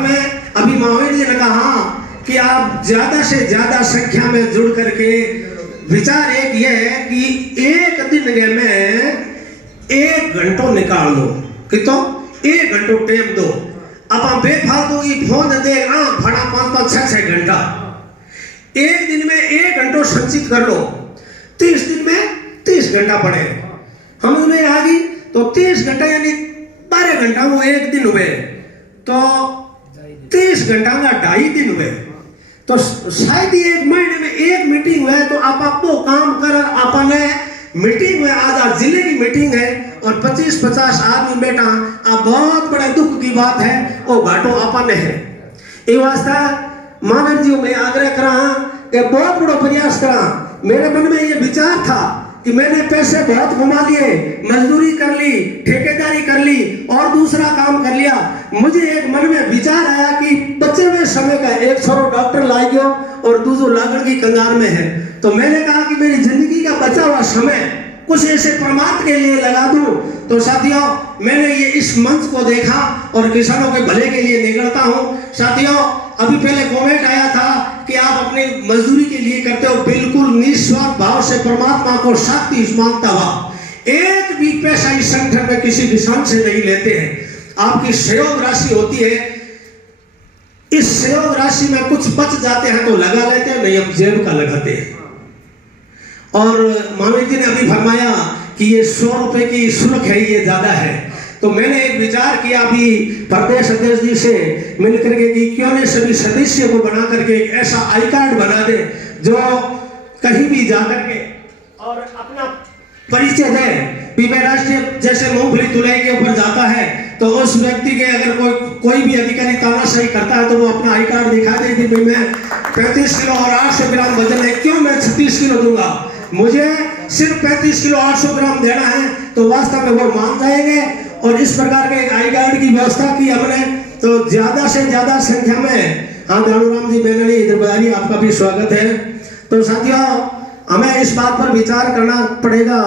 में अभी महावीर जी ने कहा कि आप ज्यादा से ज्यादा संख्या में जुड़ करके, विचार एक ये है कि एक दिन में 1 घंटो निकाल दो, कि तो 1 घंटो टाइम दो। अब बेफालतू की फोन दे भड़ा 5-5-6 घंटा, एक दिन में 1 घंटो संचित कर लो, 30 दिन में 30 घंटा पड़े। हम उन्हें आ गई तो 30 घंटा यानी 12 घंटा वो एक दिन हुए, तो 30 घंटा का 2.5 दिन हुए। तो शायद ही 1 महीने में 1 मीटिंग हुए, तो आप आपको काम कर अपने मीटिंग में आज जिले की मीटिंग है और 25-50 आदमी बैठा, आप बहुत बड़े दुख की बात है, वो घाटो अपन है। ये वास्ता महावीर जी में आग्रह करा कि बहुत बड़ा प्रयास करा। मेरे मन में ये विचार था कि मैंने पैसे बहुत कमा लिए, मजदूरी कर ली, ठेकेदारी कर ली और दूसरा काम कर लिया। मुझे एक मन में विचार आया कि बचे हुए समय का एक छोरो डॉक्टर लाई गयो और दूसरो लागड़ की कंगार में है, तो मैंने कहा कि मेरी जिंदगी का बचा हुआ समय कुछ ऐसे परमात्मा के लिए लगा दूं। तो साथियों, मैंने ये इस मंच को देखा और किसानों के भले के लिए निकलता हूं। साथियों, अभी पहले कमेंट आया था कि आप अपनी मजदूरी के लिए करते हो, बिल्कुल निस्वार्थ भाव से परमात्मा को शक्ति मानता हुआ, एक भी पैसा इस संगठन में किसी किसान से नहीं लेते हैं। आपकी सहयोग राशि होती है, इस सहयोग राशि में कुछ बच जाते हैं तो लगा लेते हैं, नहीं हम जेब का लगाते हैं। और महावीर जी ने अभी फरमाया कि ये 100 रुपए की शुल्क है, ये ज्यादा है। तो मैंने एक विचार किया अभी प्रदेश अध्यक्ष जी से मिलकर के कि क्यों ने सभी सदस्यों को बना करके एक ऐसा आई कार्ड बना दे जो कहीं भी जाकर के और अपना परिचय दे। पीपे राष्ट्रीय जैसे मूंगफली तुलाई के ऊपर जाता है तो उस व्यक्ति के अगर कोई भी अधिकारी तानाशाही करता है तो वो अपना आई कार्ड दिखा दे कि मैं 35 किलो और 800 ग्राम वजन है, क्यों मैं 36 किलो दूंगा, मुझे सिर्फ 35 किलो 800 ग्राम देना है, तो वास्तव में वो मान जाएंगे। और इस प्रकार के एक आई कार्ड की व्यवस्था की हमने, तो ज्यादा से ज्यादा संख्या में। हाँ दानूराम जी मैंने इधर बताइए, आपका भी स्वागत है। तो साथियों, हमें इस बात पर विचार करना पड़ेगा,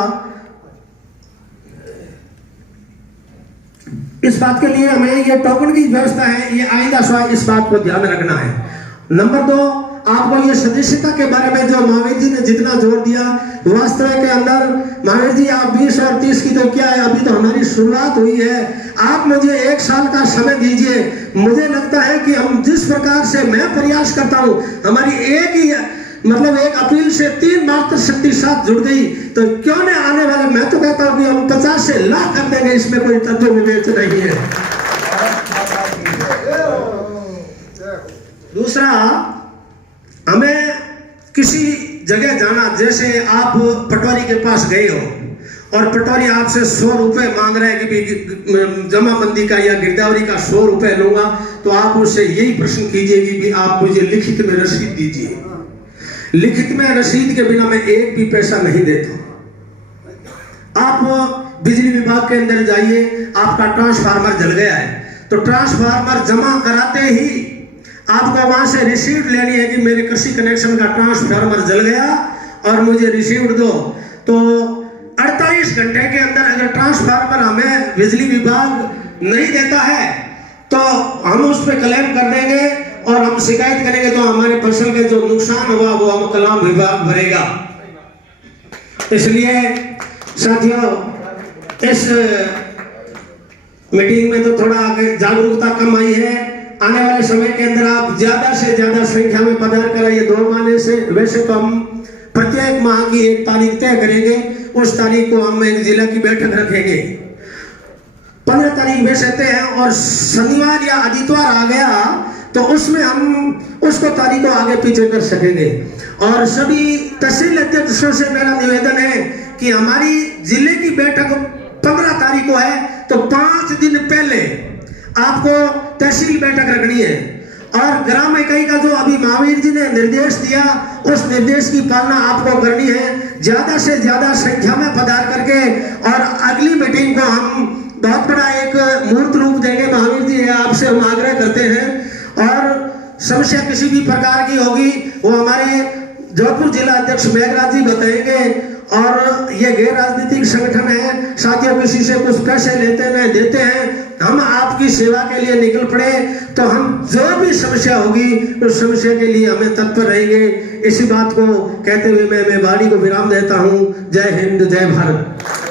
इस बात के लिए हमें ये टोकन की व्यवस्था है, ये आइंदा स्वाय इस बात को ध्यान रखना है। नंबर 2, आपको ये सदस्यता के बारे में जो महावीर जी ने जितना जोर दिया, वास्तव के अंदर महावीर जी आप 20 और 30 की तो क्या है, अभी तो हमारी शुरुआत हुई है। आप मुझे 1 साल का समय दीजिए। मुझे लगता है कि हम जिस प्रकार से मैं प्रयास करता हूँ, हमारी एक ही मतलब 1 अप्रैल से 3 मार्च तक शक्ति साथ जुड़ गई, तो क्यों न आने वाले, मैं तो कहता हूँ कि हम 50 से लाख कर देंगे, इसमें कोई तत्व विवेच नहीं है। दूसरा, हमें किसी जगह जाना, जैसे आप पटवारी के पास गए हो और पटवारी आपसे 100 रुपए मांग रहे हैं कि जमाबंदी का या गिरदावरी का 100 रुपए लूंगा, तो आप उससे यही प्रश्न कीजिए कि आप मुझे लिखित में रसीद दीजिए। लिखित में रसीद के बिना मैं एक भी पैसा नहीं देता। आप बिजली विभाग के अंदर जाइए, आपका ट्रांसफार्मर जल गया है, तो ट्रांसफार्मर जमा कराते ही आपको वहां से रिसीट लेनी है कि मेरे कृषि कनेक्शन का ट्रांसफार्मर जल गया और मुझे रिसीट दो। तो 48 घंटे के अंदर अगर ट्रांसफार्मर हमें बिजली विभाग नहीं देता है तो हम उस पर क्लेम कर देंगे और हम शिकायत करेंगे, तो हमारे फसल के जो नुकसान हुआ वो हम कलाम विभाग भरेगा। इसलिए साथियों, इस मीटिंग में तो थोड़ा जागरूकता कम आई है। आने वाले समय के अंदर आप ज्यादा से ज्यादा संख्या में पधार कर आइए। 2 महीने से वैसे तो हम प्रत्येक माह की 1 तारीख तय करेंगे, उस तारीख को हम एक जिला की बैठक रखेंगे। 15 तारीख वैसे तय है और शनिवार या आदित्य आ गया तो उसमें हम उसको तारीख को आगे पीछे कर सकेंगे। और सभी तहसील अध्यक्षों से मेरा निवेदन है कि हमारी जिले की बैठक 15 तारीख को है, तो 5 दिन पहले आपको तहसील बैठक रखनी है और ग्राम इकाई का जो अभी महावीर जी ने निर्देश दिया, उस निर्देश की पालना आपको करनी है। ज्यादा से ज्यादा संख्या में पधार करके और अगली मीटिंग को हम बहुत बड़ा एक मूर्त रूप देंगे। महावीर जी आपसे हम आग्रह करते हैं, और समस्या किसी भी प्रकार की होगी वो हमारे जौनपुर जिला अध्यक्ष मेघराज जी बताएंगे। और ये गैर राजनीतिक संगठन है साथियों, किसी से कुछ पैसे लेते नहीं देते हैं, हम आपकी सेवा के लिए निकल पड़े, तो हम जो भी समस्या होगी उस समस्या के लिए हमें तत्पर रहेंगे। इसी बात को कहते हुए मैं वाणी को विराम देता हूँ। जय हिंद, जय भारत।